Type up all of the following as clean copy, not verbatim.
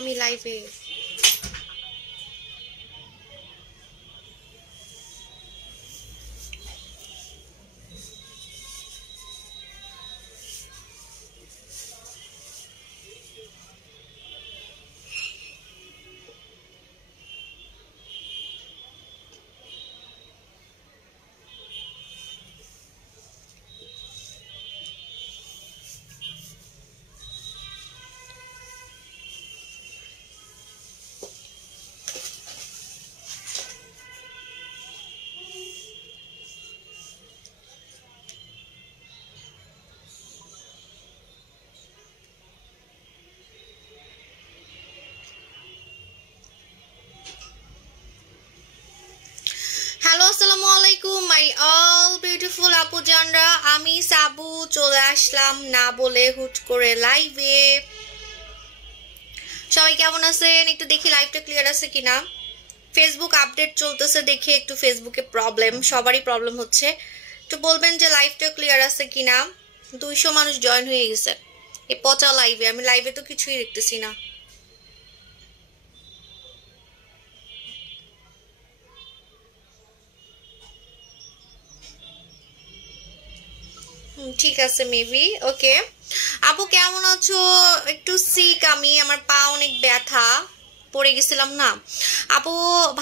আমি লাইভে। হ্যালো, আসসালামু আলাইকুম মাই অল বিউটিফুল আপু জানরা। আমি সাবু চলে আসলাম না বলে হুট করে লাইভে। সবাই কেমন আছেন? একটু দেখি লাইভটা ক্লিয়ার আছে কিনা। ফেসবুক আপডেট চলতেছে দেখে একটু ফেসবুকে প্রবলেম, সবারই প্রবলেম হচ্ছে। একটু বলবেন যে লাইভটা ক্লিয়ার আছে কিনা। 200 মানুষ জয়েন হয়ে গেছে এই পচা লাইভে। আমি লাইভে তো কিছুই দেখতেছি না। ঠিক আছে, মেবি ওকে। আপু কেমন আছো? একটু সিক আমি, আমার পা অনেক ব্যথা, পড়ে গেছিলাম না। আপু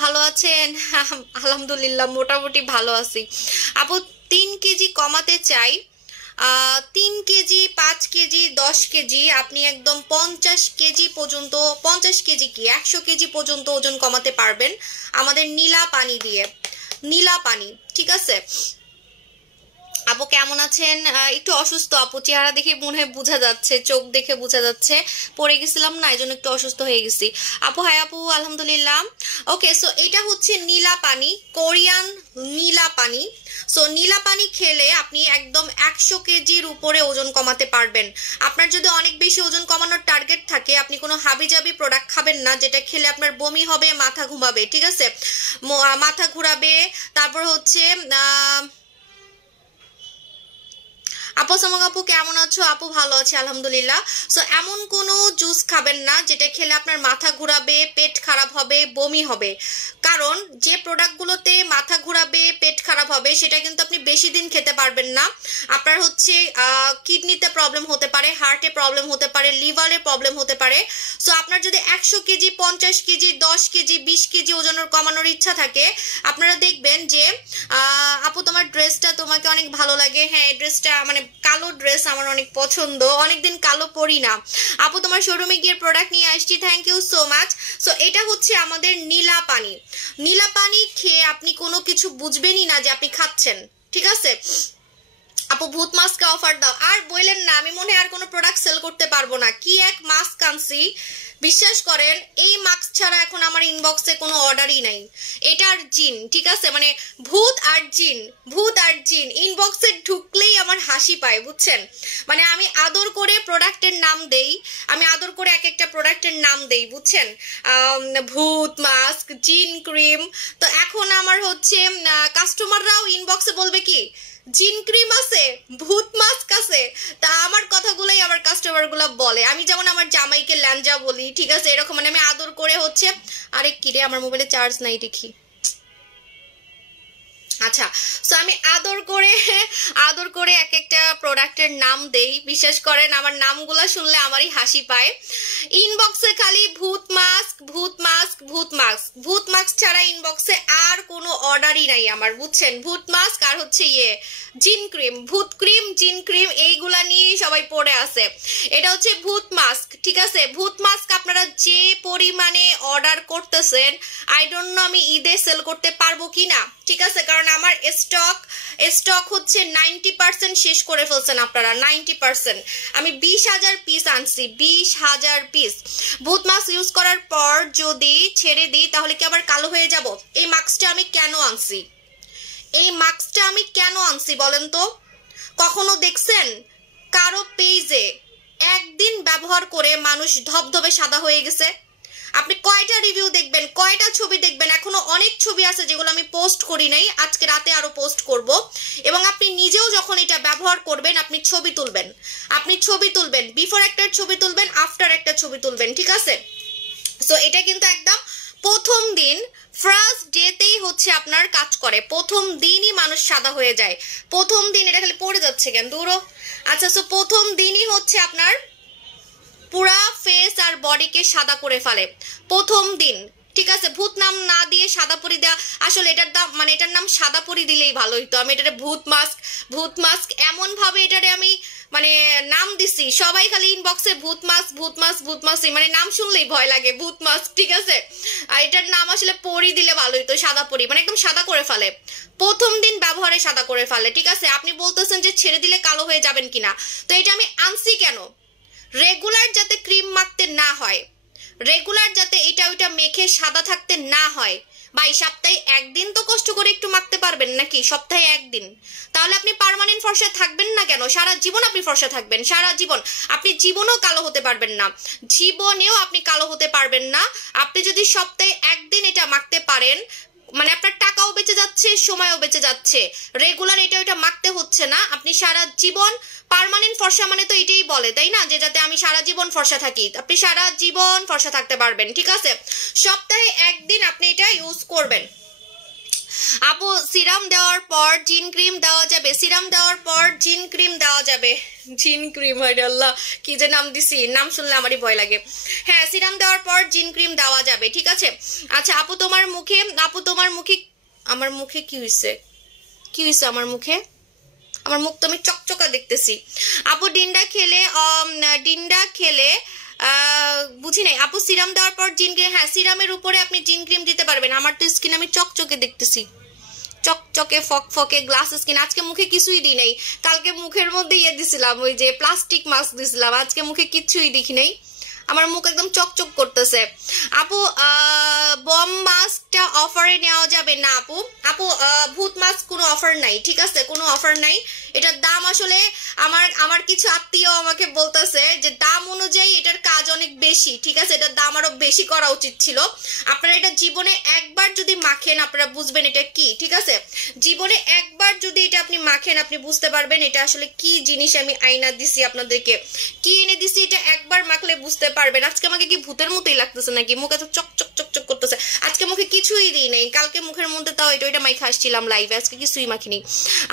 ভালো আছেন? আলহামদুলিল্লাহ মোটামুটি ভালো আছি। আপু 3 কেজি কমাতে চাই। 3 কেজি, 5 কেজি, 10 কেজি, আপনি একদম 50 কেজি পর্যন্ত, 50 কেজি কি 100 কেজি পর্যন্ত ওজন কমাতে পারবেন আমাদের নীলা পানি দিয়ে। নীলা পানি, ঠিক আছে। আপু কেমন আছেন? একটু অসুস্থ আপু, চেহারা দেখে মনে হয় বোঝা যাচ্ছে, চোখ দেখে বোঝা যাচ্ছে পড়ে গেছিলাম না, এই জন্য একটু অসুস্থ হয়ে গেছি। আপু হাই আপু, আলহামদুলিল্লাহ। ওকে, সো এটা হচ্ছে নীলা পানি, কোরিয়ান নীলা পানি। সো নীলা পানি খেলে আপনি একদম 100 কেজির উপরে ওজন কমাতে পারবেন। আপনার যদি অনেক বেশি ওজন কমানোর টার্গেট থাকে, আপনি কোনো হাবিজাবি প্রোডাক্ট খাবেন না যেটা খেলে আপনার বমি হবে, মাথা ঘুমাবে, ঠিক আছে, মাথা ঘুরাবে। তারপর হচ্ছে আপু সামক আপু কেমন আছো? আপু ভালো আছে আলহামদুলিল্লাহ। সো এমন কোনো জুস খাবেন না যেটা খেলে আপনার মাথা ঘুরাবে, পেট খারাপ হবে, বমি হবে। কারণ যে প্রোডাক্টগুলোতে মাথা ঘুরাবে, পেট খারাপ হবে সেটা কিন্তু আপনি বেশি দিন খেতে পারবেন না। আপনার হচ্ছে কিডনিতে প্রবলেম হতে পারে, হার্টে প্রবলেম হতে পারে, লিভারে প্রবলেম হতে পারে। সো আপনার যদি 100 কেজি, 50 কেজি, 10 কেজি, 20 কেজি ওজনের কমানোর ইচ্ছা থাকে, আপনারা দেখবেন যে আপু তোমার ড্রেসটা তোমাকে অনেক ভালো লাগে। হ্যাঁ, এই ড্রেসটা মানে কালো ড্রেস আমার অনেক পছন্দ, অনেকদিন কালো পরি না। আপু তোমার শোরুমে গিয়ে প্রোডাক্ট নিয়ে আসছি, thank you so much. So এটা হচ্ছে আমাদের নীলা পানি। নীলা পানি খেয়ে আপনি কোনো কিছু বুঝবেনই না যে আপনি খাচ্ছেন, ঠিক আছে। আপু ভূত মাস্কে অফার দাও। আর বললেন না, আমি মনে হয় আর কোনো প্রোডাক্ট সেল করতে পারবো না। কি এক মাস্ক আনছি, বিশ্বাস করেন এই মাস্ক ছাড়া এখন আমার ইনবক্সে কোনো অর্ডারই নাই। এটা আর জিন, ঠিক আছে, মানে ভূত আর জিন, ভূত আর জিন ইনবক্সে ঢুকলেই আমার হাসি পায়, বুঝছেন। মানে আমি আদর করে প্রোডাক্টের নাম দেই, আমি আদর করে এক একটা প্রোডাক্টের নাম দেই, বুঝছেন। ভূত মাস্ক, জিন ক্রিম। তো এখন আমার হচ্ছে কাস্টমাররাও ইনবক্সে বলবে কি জিন ক্রিম আছে, ভূত মাস্ক আছে। তা আমার কথাগুলোই আমার কাস্টমার গুলা বলে। আমি যেমন আমার জামাইকে ল্যাঞ্জা বলি, ঠিক আছে, এরকম মানে আমি আদর করে হচ্ছে। আরে কিরে, আমার মোবাইলে চার্জ নাই দেখি। আচ্ছা, সো আমি আদর করে এক একটা প্রোডাক্টের নাম দেই। বিশ্বাস করেন আমার নামগুলা শুনলে আমারই হাসি পায়। ইনবক্সে খালি ভূত মাস্ক, ভূত মাস্ক, ভূত মাস্ক, ভূত মাস্ক ছাড়া ইনবক্সে আর কোনো অর্ডারই নাই আমার, বুঝছেন। ভূত মাস্ক আর হচ্ছে জিন ক্রিম, ভূত ক্রিম, জিন ক্রিম, এইগুলা নিয়েই সবাই পড়ে আছে। এটা হচ্ছে ভূত মাস্ক, ঠিক আছে। ভূত মাস্ক আপনারা যে পরিমাণে অর্ডার করতেছেন, আই ডোন্ট নো আমি ঈদে সেল করতে পারবো কিনা, ঠিক আছে। কারণ আমার স্টক হচ্ছে 90% শেষ করে ফেলছেন আপনারা, 90%। আমি 20,000 পিস আনছি, 20,000 পিস। ভূত মাস্ক ইউজ করার পর যদি ছেড়ে দিই তাহলে কি আবার কালো হয়ে যাব? এই মাস্কটা আমি কেন আনছি, এই মাস্কটা আমি কেন আনছি বলেন তো? কখনো দেখছেন কারো পেজে একদিন ব্যবহার করে মানুষ ধবধবে সাদা হয়ে গেছে? আপনি কয়টা রিভিউ দেখবেন, কয়টা ছবি দেখবেন? এখনো অনেক ছবি আছে যেগুলো আমি পোস্ট করি নাই, আজকে রাতে আরো পোস্ট করব। এবং আপনি নিজেও যখন এটা ব্যবহার করবেন আপনি ছবি তুলবেন, বিফোর একটা ছবি তুলবেন, আফটার একটা ছবি তুলবেন, ঠিক আছে। সো এটা কিন্তু একদম প্রথম দিন ফার্স্ট ডেতেই হচ্ছে আপনার কাজ করে, প্রথম দিনই মানুষ সাদা হয়ে যায়, প্রথম দিন। এটা খালি পড়ে যাচ্ছে কেন দূরও। আচ্ছা, সো প্রথম দিনই হচ্ছে আপনার পুরা ফেস আর বডিকে সাদা করে ফেলে প্রথম দিন, ঠিক আছে। ভূত নাম না দিয়ে সাদা পরি দেওয়া, আসলে এটার দাম মানে এটার নাম সাদা পরি দিলেই ভালো হইতো। আমি এটারে ভূত মাস্ক এমন ভাবে এটারে আমি মানে নাম দিছি, সবাই খালি ইনবক্সে ভূত মাস্ক মানে নাম শুনলেই ভয় লাগে, ভূত মাস্ক, ঠিক আছে। আর এটার নাম আসলে পরি দিলে ভালো হইতো, সাদা পরি, মানে একদম সাদা করে ফেলে প্রথম দিন ব্যবহারে, সাদা করে ফেলে, ঠিক আছে। আপনি বলতেছেন যে ছেড়ে দিলে কালো হয়ে যাবেন কিনা, তো এটা আমি আনছি কেন, রেগুলার যাতে ক্রিম মাখতে না হয়, রেগুলার যাতে এটা ওইটা মেখে সাদা থাকতে না হয়। ভাই সপ্তাহে একদিন তো কষ্ট করে একটু মাখতে পারবেন নাকি, সপ্তাহে একদিন, তাহলে আপনি পার্মানেন্ট ফর্সা থাকবেন না কেন? সারা জীবন আপনি ফর্সা থাকবেন, সারা জীবন। আপনি জীবনেও কালো হতে পারবেন না, জীবনেও আপনি কালো হতে পারবেন না। আপনি যদি সপ্তাহে একদিন এটা মাখতে পারেন, মানে আপনার টাকাও বেঁচে যাচ্ছে, সময়ও বেঁচে যাচ্ছে, রেগুলার এটা ওইটা মাখতে হচ্ছে না, আপনি সারা জীবন পার্মানেন্ট ফর্সা মানে তো এটাই বলে, তাই না, যে যাতে আমি সারা জীবন ফর্সা থাকি। আপনি সারা জীবন ফর্সা থাকতে পারবেন, ঠিক আছে। সপ্তাহে একদিন আপনি এটা ইউজ করবেন। আপু সিরাম দেওয়ার পর জিন ক্রিম দেওয়া যাবে, সিরাম দেওয়ার পর জিন ক্রিম দেওয়া যাবে, জিন ক্রিম, হায় আল্লাহ কি যে নাম দিছি, নাম শুনলে আমারই ভয় লাগে। হ্যাঁ, সিরাম দেওয়ার পর জিন ক্রিম দেওয়া যাবে, ঠিক আছে। আচ্ছা আপু তোমার মুখে, আমার মুখে কি হয়েছে, আমার মুখে, আমার মুখ তো আমি চকচকা দেখতেছি। আপু ডিন্ডা খেলে বুঝি নাই আপু, সিরাম দেওয়ার পর জিন ক্রিম, হ্যাঁ সিরামের উপরে আপনি জিন ক্রিম দিতে পারবেন। আমার তো স্কিন আমি চকচকে দেখতেছি, চকচকে ফকফকে গ্লাস স্কিন। আজকে মুখে কিছুই দিই নাই, কালকে মুখের মধ্যে দিছিলাম ওই যে প্লাস্টিক মাস্ক দিছিলাম, আজকে মুখে কিছুই দেখি নাই, আমার মুখ একদম চকচক করতেছে। আপু বম মাস্কটা অফারে নেওয়া যাবে না আপু? ভূত মাস্ক কোনো অফার নাই, ঠিক আছে, কোনো অফার নাই। এটার দাম আসলে আমার কিছু আত্মীয় আমাকে বলতেছে যে দাম অনুযায়ী এটার কাজ অনেক বেশি, ঠিক আছে, এটার দাম আরো বেশি করা উচিত ছিল। আপনারা এটা জীবনে একবার যদি মাখেন আপনারা বুঝবেন এটা কি, ঠিক আছে। জীবনে একবার যদি এটা আপনি মাখেন আপনি বুঝতে পারবেন এটা আসলে কি জিনিস। আমি আয়না দিছি আপনাদেরকে, কি এনে দিছি, এটা একবার মাখলে বুঝতে পারবেন। আজকে আমাকে কি ভূতের মতোই লাগতেছে নাকি, মুখ এত চকচক চকচক করতেছে। আজকে মুখে কিছুই দিই নাই, কালকে মুখের মধ্যে তাও এটা মাইখা আসছিলাম লাইভে, আজকে কিছুই মাখিনি।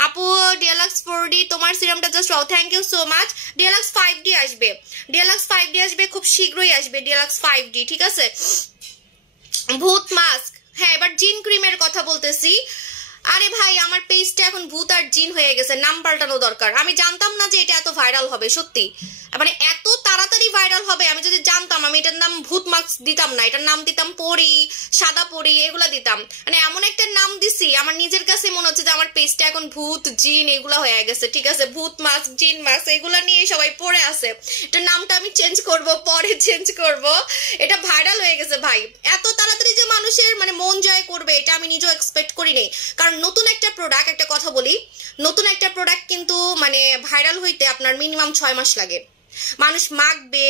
আপু ডিএলএক্স 4D তোমার সিরামটা just wow, thank you so much. DLX 5D আসবে, ডিএলএক্স 5D আসবে, খুব শীঘ্রই আসবে ডিএলএক্স 5D, ঠিক আছে। ভূত মাস্ক, হ্যাঁ এবার জিন ক্রিমের কথা বলতেছি। আরে ভাই আমার পেজটা এখন ভূত আর জিন হয়ে গেছে, নাম পাল্টানো দরকার। আমি জানতাম না যে এটা এত ভাইরাল হবে, সত্যি মানে এত তাড়াতাড়ি ভাইরাল হবে। আমি যদি জানতাম আমি এটার নাম ভূত মাস্ক দিতাম না, এটার নাম দিতাম পরি, সাদা পরি, এগুলা দিতাম। মানে এমন একটা নাম দিছি আমার নিজের কাছে মনে হচ্ছে যে আমার পেজটা এখন ভূত জিন এগুলা হয়ে গেছে, ঠিক আছে। ভূত মাস্ক, জিন মাস্ক এগুলা নিয়ে সবাই পড়ে আছে। এটার নামটা আমি চেঞ্জ করব, পরে চেঞ্জ করব। এটা ভাইরাল হয়ে গেছে ভাই, এত তাড়াতাড়ি যে মানুষের মানে মন জয় করবে এটা আমি নিজেও এক্সপেক্ট করিনি। কারণ নতুন একটা প্রোডাক্ট, একটা কথা বলি, নতুন একটা প্রোডাক্ট কিন্তু মানে ভাইরাল হইতে আপনার মিনিমাম 6 মাস লাগে। মানুষ মাখবে,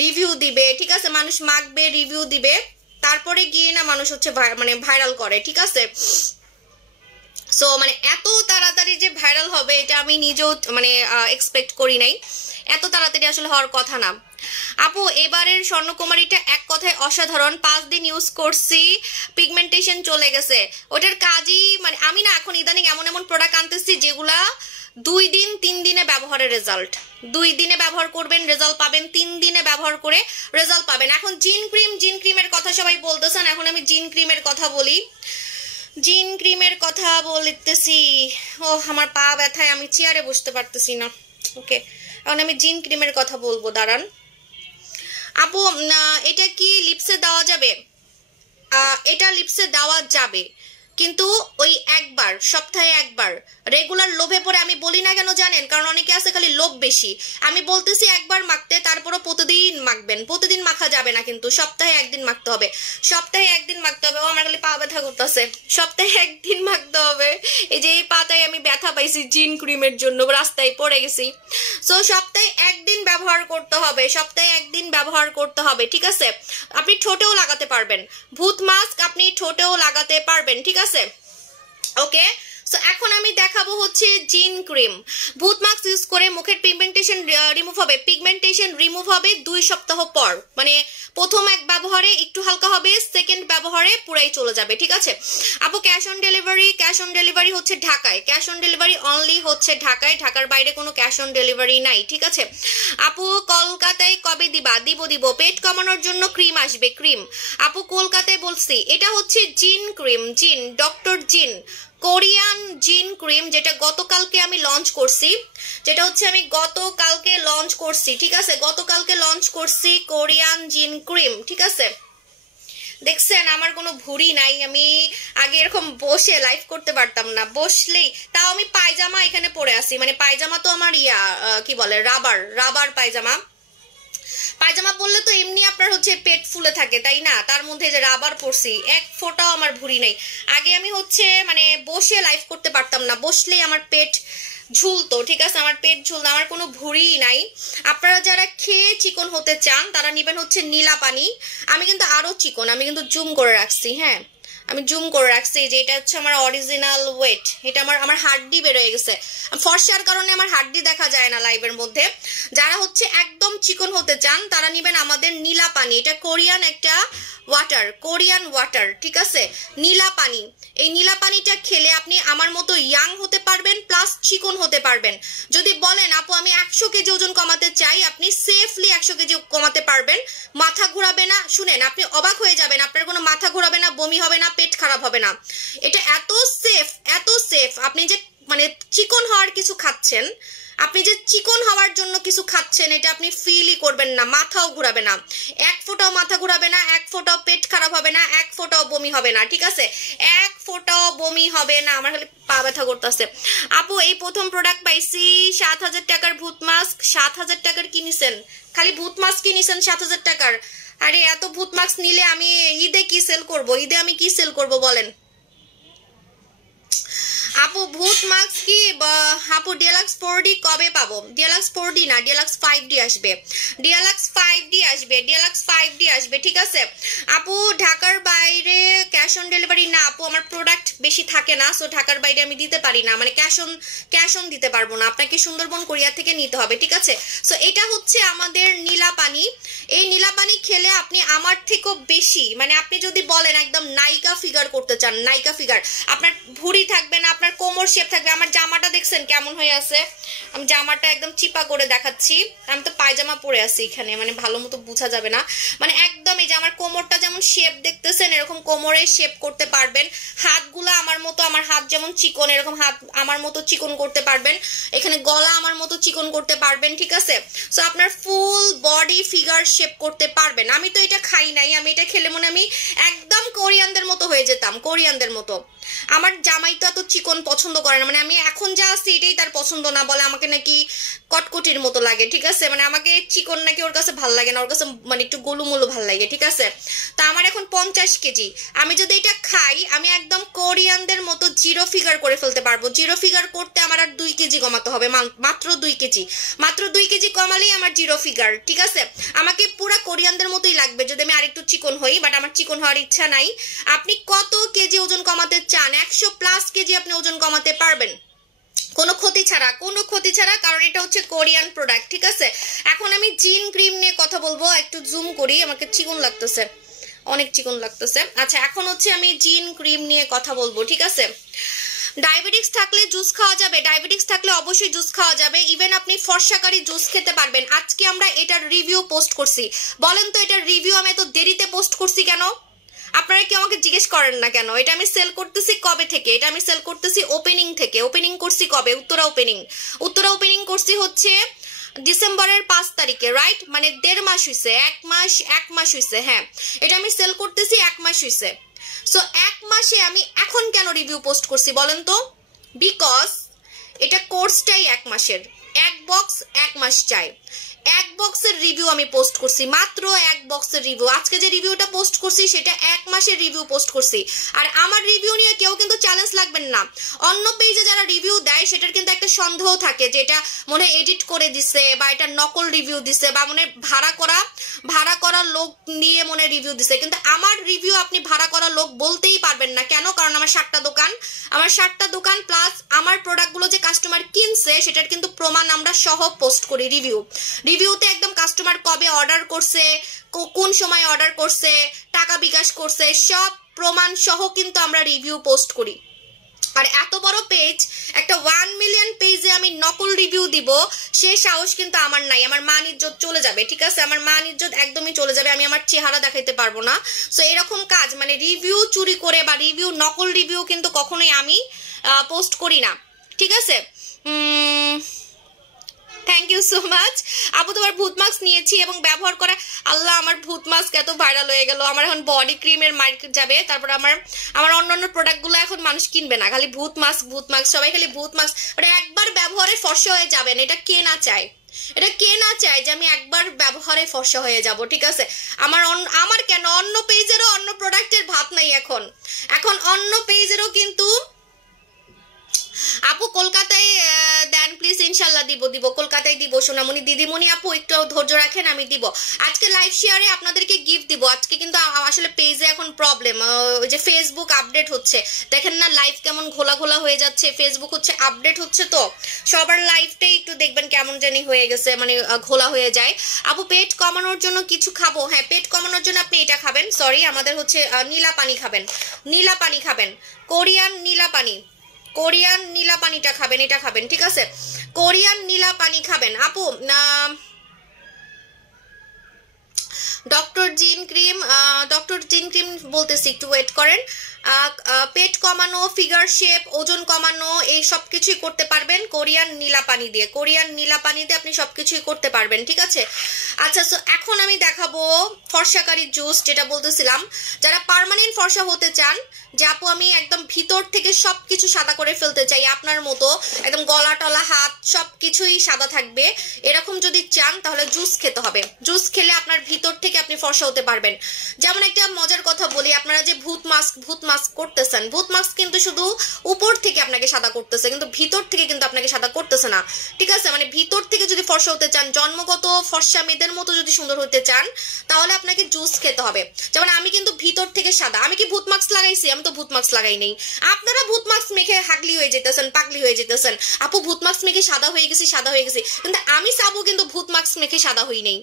রিভিউ দিবে, ঠিক আছে, মানুষ মাখবে, রিভিউ দিবে, তারপরে গিয়ে না মানুষ হচ্ছে মানে ভাইরাল করে, ঠিক আছে। সো মানে এত তাড়াতাড়ি যে ভাইরাল হবে এটা আমি নিজেও মানে এক্সপেক্ট করি নাই, এত তাড়াতাড়ি আসলে হওয়ার কথা না। আপু এবারের স্বর্ণকুমারীটা এক কথায় অসাধারণ, 5 দিন ইউজ করছি পিগমেন্টেশন চলে গেছে। ওটার কাজই মানে আমি না এখন ইদানিং এমন এমন প্রোডাক্ট আনতেছি যেগুলা 2 দিন 3 দিনে ব্যবহারের রেজাল্ট, 2 দিনে ব্যবহার করবেন রেজাল্ট পাবেন, 3 দিনে ব্যবহার করে রেজাল্ট পাবেন। এখন জিন ক্রিমের কথা সবাই বলতেছেন, এখন আমি জিন ক্রিমের কথা বলি। জিন ক্রিমের কথা বলতেছি, ও আমার পা ব্যথায় আমি চেয়ারে বসতে পারতেছি না। ওকে এখন আমি জিন ক্রিমের কথা বলবো, দাঁড়ান। আপু এটা কি লিপসে দেওয়া যাবে? এটা লিপসে দেওয়া যাবে, কিন্তু ওই একবার, সপ্তাহে একবার। রেগুলার লোভে পড়ে আমি বলি না কেন জানেন, কারণ অনেকে আছে খালি লোভ বেশি। আমি বলতেছি একবার মাখতে, তারপরও প্রতিদিন মাখবেন। প্রতিদিন মাখা যাবে না, কিন্তু সপ্তাহে একদিন মাখতে হবে, সপ্তাহে একদিন মাখতে হবে। ও আমার খালি পা ব্যথা করতেছে, সপ্তাহে একদিন মাখতে হবে। এই যে এই পাতায় আমি ব্যথা পাইছি জিন ক্রিমের জন্য, রাস্তায় পড়ে গেছি। সো সপ্তাহে একদিন ব্যবহার করতে হবে, সপ্তাহে একদিন ব্যবহার করতে হবে, ঠিক আছে। আপনি ঠোঁটেও লাগাতে পারবেন, ভূত মাস্ক আপনি ঠোঁটেও লাগাতে পারবেন, ঠিক আছে। ওকে সো এখন আমি দেখাবো হচ্ছে জিন ক্রিম। ভূত মাস্ক ইউজ করে মুখের পিগমেন্টেশন রিমুভ হবে, পিগমেন্টেশন রিমুভ হবে 2 সপ্তাহ পর, মানে প্রথম এক ব্যবহারে একটু হালকা হবে, সেকেন্ড ব্যবহারে পুরাই চলে যাবে, ঠিক আছে আপু। ক্যাশ অন ডেলিভারি হচ্ছে ঢাকায়, ক্যাশ অন ডেলিভারি অনলি হচ্ছে ঢাকায়, ঢাকার বাইরে কোনো ক্যাশ অন ডেলিভারি নাই, ঠিক আছে আপু। কলকাতায় কবে দিবা? দিব। পেট কমানোর জন্য ক্রিম আসবে, ক্রিম আপু কলকাতায় বলছি। এটা হচ্ছে জিন ক্রিম, জিন, ডক্টর জিন, কোরিয়ান জিন ক্রিম, যেটা গতকালকে আমি লঞ্চ করছি, যেটা হচ্ছে আমি গতকালকে লঞ্চ করছি, ঠিক আছে, গতকালকে লঞ্চ করছি কোরিয়ান জিন ক্রিম, ঠিক আছে। দেখছেন আমার কোনো ভুঁড়ি নাই, আমি আগে এরকম বসে লাইভ করতে পারতাম না, বসলেই তাও আমি পায়জামা এখানে পরে আসি, মানে পায়জামা তো আমার কি বলে রাবার পায়জামা পরলে তো এমনি আপনার হচ্ছে পেট ফুলে থাকে তাই না, তার মধ্যে যে রাবার পরছি, এক ফোঁটাও আমার ভুঁড়ি নেই। আগে আমি হচ্ছে মানে বসে লাইভ করতে পারতাম না, বসলেই আমার পেট ঝুলতো, ঠিক আছে, আমার পেট ঝুলতো, আমার কোনো ভুঁড়িই নাই। আপনারা যারা খেয়ে চিকন হতে চান তারা নিবেন হচ্ছে নীলা পানি। আমি কিন্তু আরো চিকন, আমি কিন্তু জুম করে রাখছি, হ্যাঁ আমি জুম করে রাখছি যে এটা হচ্ছে আমার অরিজিনাল ওয়েট, এটা আমার হাড্ডি বের হয়ে গেছে, ফর্সার কারণে আমার হাড্ডি দেখা যায় না লাইভের মধ্যে। যারা হচ্ছে একদম চিকন হতে চান তারা নিবেন আমাদের নীলা পানি, এটা কোরিয়ান একটা ওয়াটার, কোরিয়ান ওয়াটার, ঠিক আছে, নীলা পানি। এই নীলা পানিটা খেলে আপনি আমার মতো ইয়াং হতে পারবেন প্লাস চিকন হতে পারবেন। যদি বলেন আপু আমি 100 কেজি ওজন কমাতে চাই, আপনি সেফলি 100 কেজি কমাতে পারবেন, মাথা ঘোরাবে না। শুনেন, আপনি অবাক হয়ে যাবেন, আপনার কোনো মাথা ঘোরাবে না, বমি হবে না, পেট খারাপ হবে না। এটা এত সেফ, আপনি যে মানে চিকন হওয়ার কিছু খাচ্ছেন, আপনি যে চিকন হওয়ার জন্য কিছু খাচ্ছেন, এটা আপনি ফিলই করবেন না, মাথাও ঘোরাবে না, এক ফোঁটাও মাথা ঘোরাবে না, এক ফোঁটাও পেট খারাপ হবে না, এক ফোঁটাও বমি হবে না, ঠিক আছে, এক ফোঁটাও বমি হবে না। আমার খালি পা ব্যথা করতেছে। আপু এই প্রথম প্রোডাক্ট পাইছি 7000 টাকার ভূত মাস্ক, 7000 টাকার কিনেছেন, খালি ভূত মাস্ক কিনেছেন 7000 টাকার? আরে এত ভূত মাস্ক নিলে আমি ঈদে কি সেল করব, ঈদে আমি কি সেল করব বলেন আপু? ভূত মাস্ক কি আপু ডিলাক্স 4D কবে পাবো? ডিলাক্স 4D না, ডিলাক্স 5D আসবে, ডিলাক্স 5D আসবে, ডিলাক্স 5D আসবে, ঠিক আছে আপু। ঢাকার বাইরে ক্যাশ অন ডেলিভারি না আপু, আমার প্রোডাক্ট বেশি থাকে না, সো ঢাকার বাইরে আমি দিতে পারি না, মানে ক্যাশ অন দিতে পারবো না, আপনাকে সুন্দরবন কোরিয়া থেকে নিতে হবে, ঠিক আছে। সো এটা হচ্ছে আমাদের নীলা পানি। এই নীলা পানি খেলে আপনি আমার থেকেও বেশি, মানে আপনি যদি বলেন একদম নায়িকা ফিগার করতে চান, নায়িকা ফিগার, আপনার ভুঁড়ি থাকবে না, আপনার কোমর শেপ থাকবে। আমার জামাটা দেখছেন কেমন হয়ে আছে, আমি জামাটা একদম চিপা করে দেখাচ্ছি, আমি তো পায়জামা পরে আছি এখানে, মানে ভালো মতো বোঝা যাবে না, মানে একদম এই যে আমার কোমরটা যেমন শেপ দেখতেছেন এরকম কোমরে শেপ করতে পারবেন। হাতগুলা আমার মতো, আমার হাত যেমন চিকন এরকম হাত আমার মতো চিকন করতে পারবেন, এখানে গলা আমার মতো চিকন করতে পারবেন, ঠিক আছে। সো আপনার ফুল বডি ফিগার শেপ করতে পারবেন। আমি তো এটা খাই নাই, আমি এটা খেলে মনে আমি একদম কোরিয়ানদের মতো হয়ে যেতাম, কোরিয়ানদের মতো। আমার জামাই তো এত চিকন পছন্দ করে না, মানে আমি এখন যা আছি এটাই তার পছন্দ না, বলে আমাকে নাকি কটকটির মতো লাগে, ঠিক আছে, মানে আমাকে চিকন নাকি ওর কাছে ভাল লাগে না, ওর কাছে মানে একটু গোলুমুলু ভাল লাগে, ঠিক আছে। তা আমার এখন 50 কেজি, আমি যদি এটা খাই আমি একদম কোরিয়ানদের মতো জিরো ফিগার করে ফেলতে পারবো। জিরো ফিগার করতে আমার আর 2 কেজি কমাতে হবে, মাত্র 2 কেজি, মাত্র 2 কেজি কমালেই আমার জিরো ফিগার, ঠিক আছে। আমাকে পুরা কোরিয়ানদের মতোই লাগবে যদি আমি আরেকটু চিকন হই, বাট আমার চিকন হওয়ার ইচ্ছা নাই। আপনি কত কেজি ওজন কমাতে চান? 100+ কেজি আপনি ওজন কমাতে পারবেন কোনো ক্ষতি ছাড়া, কারণ এটা হচ্ছে কোরিয়ান প্রোডাক্ট, ঠিক আছে। এখন আমি জিন ক্রিম নিয়ে কথা বলবো, একটু জুম করি, আমাকে চিকন লাগতেছে, অনেক চিকন লাগতেছে। আচ্ছা এখন হচ্ছে আমি জিন ক্রিম নিয়ে কথা বলবো, ঠিক আছে। ডায়াবেটিক্স থাকলে জুস খাওয়া যাবে, ডায়াবেটিক্স থাকলে অবশ্যই জুস খাওয়া যাবে, ইভেন আপনি ফর্সাকারী জুস খেতে পারবেন। আজকে আমরা এটার রিভিউ পোস্ট করছি, বলেন তো এটার রিভিউ আমি এত দেরিতে পোস্ট করছি কেন? আপনারা কি আমাকে জিজ্ঞেস করেন না কেন? এটা আমি সেল করতেছি কবে থেকে? এটা আমি সেল করতেছি ওপেনিং থেকে। ওপেনিং করছি কবে? উত্তরা ওপেনিং করছি হচ্ছে ডিসেম্বরের 5 তারিখে, রাইট, মানে 1.5 মাস হইছে, 1 মাস হইছে, হ্যাঁ এটা আমি সেল করতেছি 1 মাস হইছে। সো 1 মাসে আমি এখন কেন রিভিউ পোস্ট করছি বলেন তো? বিকজ এটা কোর্সটাই 1 মাসের, 1 বক্স 1 মাস চাই, 1 বক্সের রিভিউ আমি পোস্ট করছি, মাত্র 1 বক্সের রিভিউ। আজকে যে রিভিউটা পোস্ট করছি সেটা 1 মাসের রিভিউ পোস্ট করছি। আর আমার রিভিউ নিয়ে কেউ কিন্তু চ্যালেঞ্জ লাগবেন না। অন্য পেজে যারা রিভিউ দেয় সেটার কিন্তু একটা সন্দেহ থাকে যে এটা মনে এডিট করে দিছে বা এটা নকল রিভিউ দিছে বা মনে ভাড়া করা লোক নিয়ে মনে রিভিউ দিছে, কিন্তু আমার রিভিউ আপনি ভাড়া করা লোক বলতেই পারবেন না। কেন? কারণ আমার 7টা দোকান প্লাস আমার প্রোডাক্টগুলো যে কাস্টমার কিনছে সেটার কিন্তু প্রমাণ আমরা সহ পোস্ট করি রিভিউতে একদম কাস্টমার কবে অর্ডার করছে, কোন সময় অর্ডার করছে, টাকা বিকাশ করছে, সব প্রমাণ সহ কিন্তু আমরা রিভিউ পোস্ট করি। আর এত বড় পেজ, একটা 1 মিলিয়ন পেজে আমি নকল রিভিউ দিব, সেই সাহস কিন্তু আমার নাই। আমার মান ইজ্জত চলে যাবে, ঠিক আছে? আমার মান ইজ্জত একদমই চলে যাবে, আমি আমার চেহারা দেখাইতে পারবো না। সো এরকম কাজ মানে রিভিউ চুরি করে বা রিভিউ নকল রিভিউ কিন্তু কখনোই আমি পোস্ট করি না, ঠিক আছে? থ্যাংক ইউ সো মাচ আপু। তোমার ভূত মাস্ক নিয়েছি এবং ব্যবহার করা, আল্লাহ আমার ভূত মাস্ক এত ভাইরাল হয়ে গেল, আমার এখন বডি ক্রিমের মার্কেট যাবে, তারপর আমার অন্যান্য প্রোডাক্টগুলো এখন মানুষ কিনবে না, খালি ভূত মাস্ক ভূত মাস্ক, সবাই খালি ভূত মাস্ক। মানে একবার ব্যবহারে ফর্সা হয়ে যাবেন, এটা কে না চায়? এটা কে না চায় যে আমি একবার ব্যবহারে ফর্সা হয়ে যাব, ঠিক আছে? আমার কেন অন্য পেজেরও অন্য প্রোডাক্টের ভাত নাই এখন অন্য পেজেরও কিন্তু আপু কলকাতায় দেন প্লিজ, ইনশাল্লাহ দিব কলকাতায় দিব সোনামণি দিদিমণি আপু, একটু ধৈর্য রাখেন, আমি দিব। আজকে লাইভ শেয়ারে আপনাদেরকে গিফট দিব। আজকে কিন্তু আসলে পেজে এখন প্রবলেম, ওই যে ফেসবুক আপডেট হচ্ছে, দেখেন না লাইভ কেমন ঘোলা ঘোলা হয়ে যাচ্ছে, ফেসবুক হচ্ছে আপডেট হচ্ছে, তো সবার লাইভটাই একটু দেখবেন কেমন জানি হয়ে গেছে, মানে ঘোলা হয়ে যায়। আপু পেট কমানোর জন্য কিছু খাবো? হ্যাঁ, পেট কমানোর জন্য আপনি এটা খাবেন, সরি আমাদের হচ্ছে নীলা পানি খাবেন, কোরিয়ান নীলা পানিটা খাবেন, এটা খাবেন, ঠিক আছে? কোরিয়ান নীলা পানি খাবেন আপু। ডক্টর জিন ক্রিম বলতেছি, একটু ওয়েট করেন। পেট কমানো, ফিগার শেপ, ওজন কমানো, এই সব কিছুই করতে পারবেন কোরিয়ান নীলা পানি দিয়ে আপনি সবকিছুই করতে পারবেন, ঠিক আছে? আচ্ছা, তো এখন আমি দেখাবো ফর্সাকারী জুস, যেটা বলতেছিলাম। যারা পার্মানেন্ট ফর্সা হতে চান, যে আপু আমি একদম ভিতর থেকে সবকিছু সাদা করে ফেলতে চাই, আপনার মতো একদম গলা টলা হাত সবকিছুই সাদা থাকবে, এরকম যদি চান তাহলে জুস খেতে হবে। জুস খেলে আপনার ভিতর থেকে আপনি ফর্সা হতে পারবেন। যেমন একটা মজার কথা বলি, আপনারা যে ভূত মাস্ক করতেছেন, ভূত মাস্ক কিন্তু শুধু উপর থেকে আপনাকে সাদা করতেছে, কিন্তু ভিতর থেকে কিন্তু আপনাকে সাদা করতেছে না, ঠিক আছে? মানে ভিতর থেকে যদি ফর্সা হতে চান, জন্মগত ফর্সা মেয়েদের মতো যদি সুন্দর হতে চান, তাহলে আপনাকে জুস খেতে হবে। যেমন আমি কিন্তু ভিতর থেকে সাদা, আমি কি ভূত মাস্ক লাগাইছি? আমি তো ভূত মাস্ক লাগাই নেই। আপনারা ভূত মাস্ক মেখে হাগলি হয়ে যেতেছেন, পাগলি হয়ে যেতেছেন, আপু ভূত মাস্ক মেখে সাদা হয়ে গেছি, কিন্তু আমি সাবু কিন্তু ভূত মাস্ক মেখে সাদা হই নেই,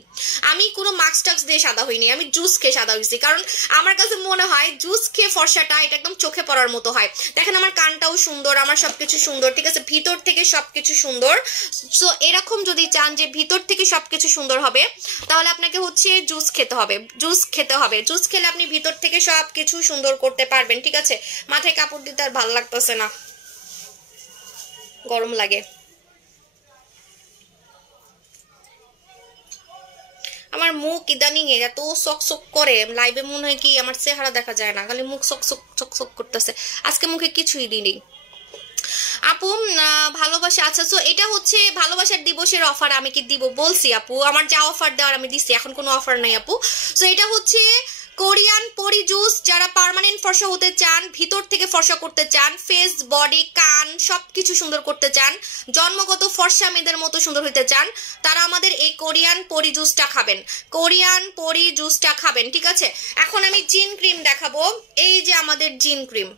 আমি কোনো মাস্ক টাক্স দিয়ে সাদা হইনি, আমি জুস খেয়ে সাদা হয়েছি। কারণ আমার কাছে মনে হয় জুস খেয়ে ফর্সাটা এটা একদম চোখে পড়ার মতো হয়। দেখেন আমার কানটাও সুন্দর, আমার সবকিছু সুন্দর, ঠিক আছে? ভিতর থেকে সবকিছু সুন্দর। সো এরকম যদি চান যে ভিতর থেকে সবকিছু সুন্দর হবে, তাহলে আপনাকে হচ্ছে জুস খেতে হবে। জুস খেলে আপনি ভিতর থেকে সবকিছু সুন্দর করতে পারবেন, ঠিক আছে? মাথায় কাপড় দিতে আর ভালো লাগতেছে না, গরম লাগে। আমার মুখ ইদানিং এত চকচক করে, লাইভে মনে হয় কি আমার চেহারা দেখা যায় না, খালি মুখ চকচক করতেছে। আজকে মুখে কিছুই দিইনি আপু। ভালোবাসা, আচ্ছা, তো এটা হচ্ছে ভালোবাসার দিবসের অফার। আমি কি দিব বলছি আপু, আমার যা অফার দেওয়ার আমি দিচ্ছি, এখন কোনো অফার নাই আপু। তো এটা হচ্ছে কোরিয়ান পরি জুস। যারা পার্মানেন্ট ফর্সা হতে চান, ভিতর থেকে ফর্সা করতে চান, ফেস বডি কান সবকিছু সুন্দর করতে চান, জন্মগত ফর্সা মেয়েদের মতো সুন্দর হতে চান, তারা আমাদের এই কোরিয়ান পরি জুসটা খাবেন, ঠিক আছে? এখন আমি জিন ক্রিম দেখাবো। এই যে আমাদের জিন ক্রিম,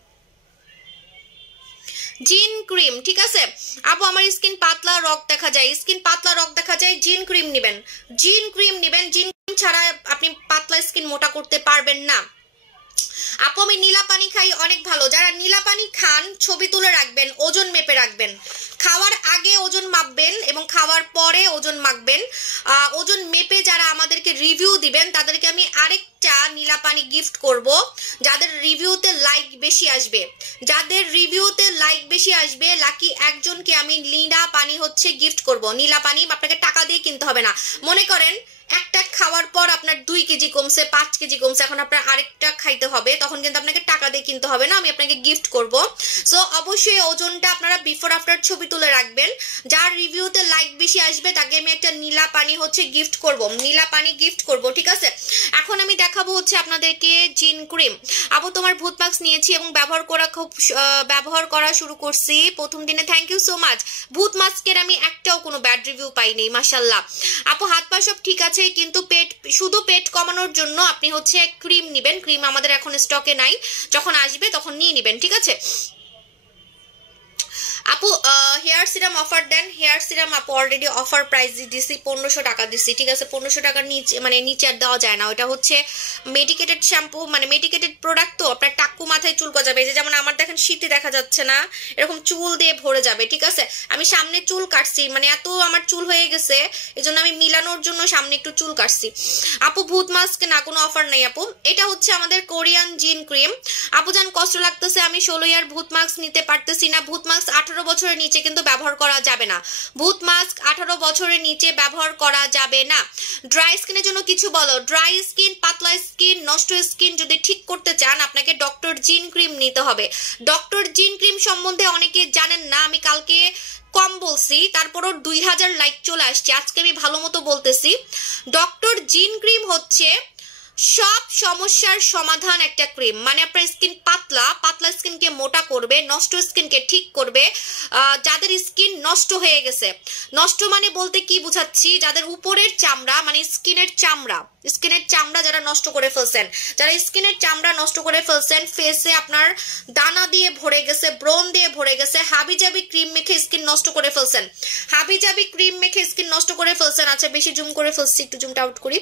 ঠিক আছে আপু? আমার স্কিন পাতলা রক দেখা যায়, জিন ক্রিম নিবেন। জিন ক্রিম ছাড়া আপনি পাতলা স্কিন মোটা করতে পারবেন না আপু। আমি নীলা পানি খাই, অনেক ভালো। যারা নীলা পানি খান ছবি তুলে রাখবেন, ওজন মেপে রাখবেন। খাওয়ার আগে ওজন মাপবেন এবং খাওয়ার পরে ওজন মাপবেন। ওজন মেপে যারা আমাদেরকে রিভিউ দিবেন, তাদেরকে আমি আরেকটা নীলা পানি গিফট করব। যাদের রিভিউতে লাইক বেশি আসবে, লাকি একজনকে আমি নীলা পানি হচ্ছে গিফট করব। নীলা পানি আপনাকে টাকা দিয়ে কিনতে হবে না। মনে করেন একটা খাওয়ার পর আপনার 2 কেজি কমছে, 5 কেজি কমছে, এখন আপনার আরেকটা খাইতে হবে, তখন কিন্তু আপনাকে টাকা দিয়ে কিনতে হবে না, আমি আপনাকে গিফট করব। সো অবশ্যই ওজনটা আপনারা বিফোর আফটার ছবি তুলে রাখবেন। যার রিভিউতে লাইক বেশি আসবে তাকে আমি একটা নীলা পানি হচ্ছে গিফট করব, ঠিক আছে? এখন আমি দেখাবো হচ্ছে আপনাদেরকে জিন ক্রিম। আপু তোমার ভূত মাস্ক নিয়েছি এবং ব্যবহার করা শুরু করছি প্রথম দিনে, থ্যাংক ইউ সো মাচ। ভূত মাস্কের আমি একটাও কোনো ব্যাড রিভিউ পাইনি, মাশাআল্লাহ। আপু হাত পা সব ঠিক আছে, কিন্তু শুধু পেট কমানোর জন্য আপনি হচ্ছে ক্রিম নিবেন। ক্রিম আমাদের এখন স্টকে নাই, যখন আসবে তখন নিয়ে নিবেন, ঠিক আছে? আপু হেয়ার সিরাম অফার দেন। হেয়ার সিরাম আপু অলরেডি অফার প্রাইস দিছি, 1500 টাকা দিছি, ঠিক আছে? 1500 টাকার নিচে মানে নিচে আর দেওয়া যায় না। ওটা হচ্ছে মেডিকেটেড শ্যাম্পু, মানে মেডিকেটেড প্রোডাক্ট, তো আপনার টাক্কু মাথায় চুল গজাবে। এই যে যেমন আমার দেখেন শীতে দেখা যাচ্ছে না, এরকম চুল দিয়ে ভরে যাবে, ঠিক আছে? আমি সামনে চুল কাটছি, মানে এত আমার চুল হয়ে গেছে, এই জন্য আমি মিলানোর জন্য সামনে একটু চুল কাটছি। আপু ভূত মাস্ক না, কোনো অফার নাই আপু। এটা হচ্ছে আমাদের কোরিয়ান জিন ক্রিম। আপু জান কষ্ট লাগতেছে, আমি 16 ইয়ার ভূত মাস্ক নিতে পারতেছি না। ভূত মাস্ক 18 বছরের নিচে কিন্তু ব্যবহার করা যাবে না। ভূত মাস্ক 18 বছরের নিচে ব্যবহার করা যাবে না। ড্রাই স্কিনের জন্য কিছু বলো। ড্রাই স্কিন, পাতলা স্কিন, নষ্ট স্কিন যদি ঠিক করতে চান আপনাকে ডক্টর জিন ক্রিম নিতে হবে। ডক্টর জিন ক্রিম সম্বন্ধে অনেকে জানেন না, আমি কালকে কম বলছি, তারপরও 2000 লাইক চলে আসছে। আজকে আমি ভালো মতো বলতেছি। ডক্টর জিন ক্রিম হচ্ছে সব সমস্যার সমাধান একটা ক্রিম। মানে আপনার স্কিন পাতলা, পাতলা স্কিনকে মোটা করবে, নষ্ট স্কিনকে ঠিক করবে। যাদের স্কিন নষ্ট হয়ে গেছে, নষ্ট মানে বলতে কি বুঝাচ্ছি, যাদের উপরের চামড়া মানে স্কিনের চামড়া যারা নষ্ট করে ফেলছেন, যারা স্কিনের চামড়া নষ্ট করে ফেলছেন, ফেসে আপনার দানা দিয়ে ভরে গেছে, ব্রণ দিয়ে ভরে গেছে, হাবিজাবি ক্রিম মেখে স্কিন নষ্ট করে ফেলছেন, হাবিজাবি ক্রিম মেখে স্কিন নষ্ট করে ফেলছেন। আচ্ছা বেশি জুম করে ফেলছি, একটু জুমটা আউট করি।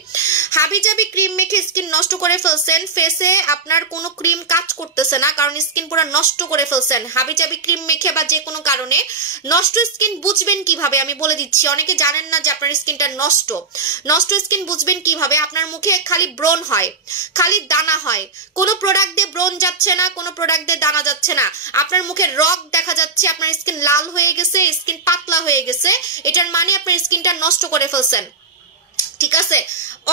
হাবিজাবি ক্রিম মেখে স্কিন নষ্ট করে ফেলছেন, ফেসে আপনার কোনো ক্রিম কাজ করতেছে না, কারণ স্কিন পুরো নষ্ট করে ফেলছেন হাবিজাবি ক্রিম মেখে বা যে কোনো কারণে। নষ্ট স্কিন বুঝবেন কিভাবে আমি বলে দিচ্ছি, অনেকে জানেন না যে আপনার স্কিনটা নষ্ট। নষ্ট স্কিন বুঝবেন কিভাবে, আপনার মুখে খালি ব্রণ হয়, খালি দানা হয়, কোনো প্রোডাক্ট দিয়ে ব্রণ যাচ্ছে না, কোনো প্রোডাক্ট দিয়ে দানা যাচ্ছে না, আপনার মুখে রগ দেখা যাচ্ছে, আপনার স্কিন লাল হয়ে গেছে, স্কিন পাতলা হয়ে গেছে, এটার মানে আপনার স্কিনটা নষ্ট করে ফেলছেন, ঠিক আছে?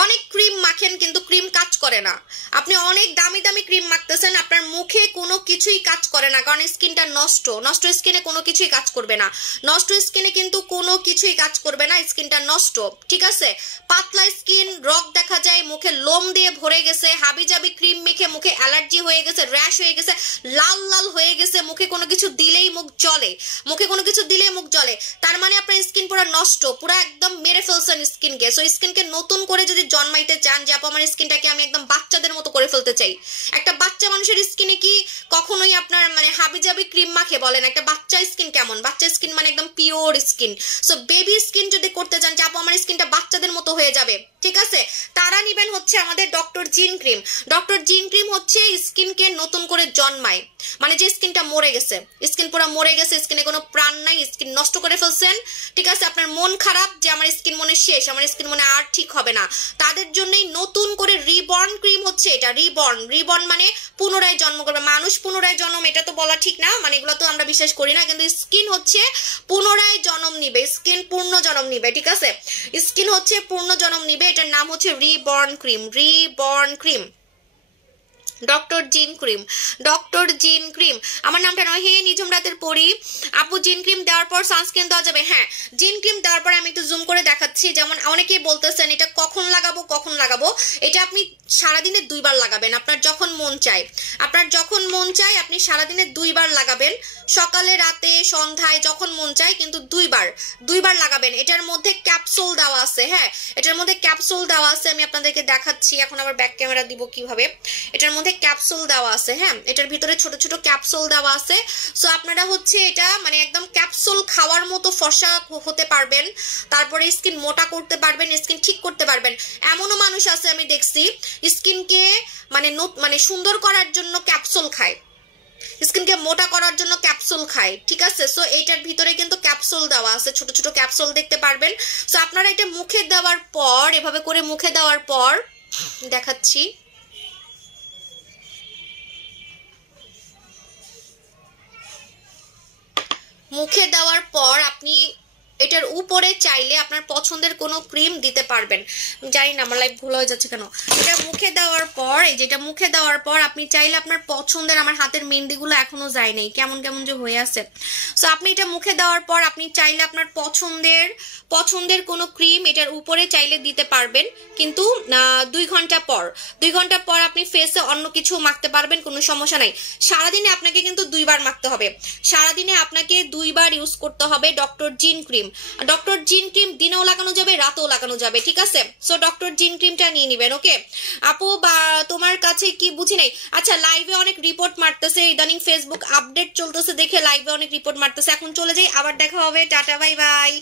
অনেক ক্রিম মাখেন কিন্তু ক্রিম কাজ করে না। আপনি অনেক দামি দামি ক্রিম মাখতেছেন, আপনার মুখে কোনো কিছুই কাজ করে না, কারণ স্কিনটা নষ্ট। নষ্ট স্কিনে কোনো কিছুই কাজ করবে না, নষ্ট স্কিনে কিন্তু কোনো কিছুই কাজ করবে না, স্কিনটা নষ্ট, ঠিক আছে? পাতলা স্কিন, রগ দেখা যায়, মুখে লোম দিয়ে ভরে গেছে, হাবিজাবি ক্রিম মেখে মুখে অ্যালার্জি হয়ে গেছে, র্যাশ হয়ে গেছে, লাল লাল হয়ে গেছে, মুখে কোনো কিছু দিলেই মুখ জ্বলে, মুখে কোনো কিছু দিলেই মুখ জ্বলে, তার মানে আপনার স্কিন পুরো নষ্ট, পুরো একদম মেরে ফেলছেন স্কিনকে। সো স্কিনকে নতুন করে যদি জন্মাইতে চান, যে আপু আমার স্কিনটাকে আমি একদম বাচ্চাদের মতো করে ফেলতে চাই, একটা বাচ্চা মানুষের স্কিনে কি কখনোই আপনার মানে হাবিজাবি ক্রিম মাখে? বলেন একটা বাচ্চা স্কিন কেমন? বাচ্চা স্কিন মানে একদম pure skin. So baby skin যদি করতে চান যে আপু আমার স্কিনটা বাচ্চাদের মতো হয়ে যাবে, ঠিক আছে, তারা নিবেন হচ্ছে আমাদের ডক্টর জিন ক্রিম। ডক্টর জিন ক্রিম হচ্ছে স্কিনকে নতুন করে জন্মায়, মানে যে স্কিনটা মরে গেছে, স্কিন পুরো মরে গেছে, স্কিনে কোনো প্রাণ নাই, স্কিন নষ্ট করে ফেলছেন, ঠিক আছে? আপনার মন খারাপ যে আমার স্কিন মনে শেষ, আমার স্কিন মনে আর ঠিক হবে না, তাদের জন্যই নতুন করে রিবর্ন ক্রিম হচ্ছে এটা। রিবর্ন মানে পুনরায় জন্ম করবে মানুষ। পুনরায় জন্ম এটা তো বলা ঠিক না, মানে এগুলো তো আমরা বিশ্বাস করি না, কিন্তু স্কিন হচ্ছে পুনরায় জন্ম নিবে, স্কিন পূর্ণ জন্ম নিবে, ঠিক আছে? স্কিন হচ্ছে পূর্ণ জন্ম নিবে, এটার নাম হচ্ছে reborn cream. Reborn cream, doctor জিন ক্রিম, ডক্টর জিন ক্রিম। আমার নামটা নয়, হে নিঝুম রাতের পরি। আপু জিন ক্রিম দেওয়ার পর সানস্ক্রিন দেওয়া যাবে? হ্যাঁ, জিন ক্রিম দেওয়ার পর আমি একটু জুম করে দেখাচ্ছি। যেমন অনেকেই বলতেছেন এটা কখন লাগাবো, এটা আপনি সারাদিনে 2 বার লাগাবেন, আপনার যখন মন চায়, আপনি সারাদিনে 2 বার লাগাবেন, সকালে, রাতে, সন্ধ্যায়, যখন মন চায়, কিন্তু 2 বার লাগাবেন। এটার মধ্যে ক্যাপসুল দেওয়া আছে, হ্যাঁ এটার মধ্যে ক্যাপসুল দেওয়া আছে, আমি আপনাদেরকে দেখাচ্ছি। এখন আবার ব্যাক ক্যামেরা দিব কিভাবে। এটার মধ্যে ক্যাপসুল দেওয়া আছে, হ্যাঁ এটার ভিতরে ছোট ছোট ক্যাপসুল দেওয়া আছে। সো আপনারা হচ্ছে এটা মানে একদম ক্যাপসুল খাওয়ার মতো ফর্সা হতে পারবেন, তারপরে স্কিন মোটা করতে পারবেন, স্কিন ঠিক করতে পারবেন। এমনও মানুষ আছে আমি দেখছি স্কিনকে মানে সুন্দর করার জন্য ক্যাপসুল খায়, স্কিনকে মোটা করার জন্য ক্যাপসুল খায়, ঠিক আছে? সো এইটার ভিতরে কিন্তু ক্যাপসুল দেওয়া আছে, ছোট ছোট ক্যাপসুল দেখতে পারবেন। সো আপনারা এটা মুখে দেওয়ার পর, এভাবে করে মুখে দেওয়ার পর দেখাচ্ছি, মুখে দেওয়ার পর আপনি এটার উপরে চাইলে আপনার পছন্দের কোনো ক্রিম দিতে পারবেন। জানি না আমার লাইফ ভুল হয়ে যাচ্ছে কেন। এটা মুখে দেওয়ার পর, এই যেটা মুখে দেওয়ার পর আপনি চাইলে আপনার পছন্দের, আমার হাতের মেহেন্দিগুলো এখনো যায় নাই, কেমন কেমন যে হয়ে আছে। সো আপনি এটা মুখে দেওয়ার পর আপনি চাইলে আপনার পছন্দের কোনো ক্রিম এটার উপরে চাইলে দিতে পারবেন, কিন্তু 2 ঘন্টা পর আপনি ফেসে অন্য কিছু মাখতে পারবেন, কোনো সমস্যা নাই। সারাদিনে আপনাকে কিন্তু 2 বার মাখতে হবে, সারাদিনে আপনাকে 2 বার ইউজ করতে হবে ডক্টর জিন ক্রিম। ক্রিম। ডক্টর জিন ক্রিম দিনেও লাগানো যাবে, রাতেও লাগানো যাবে, ঠিক আছে? সো ডক্টর জিন ক্রিমটা নিয়ে নিবেন। ওকে আপু, বা তোমার কাছে কি বুঝি নাই। আচ্ছা, লাইভে অনেক রিপোর্ট মারতেছে, ইদানিং ফেসবুক আপডেট চলতেছে দেখে লাইভে অনেক রিপোর্ট মারতেছে। এখন চলে যাই, আবার দেখা হবে, টাটা, বাই বাই।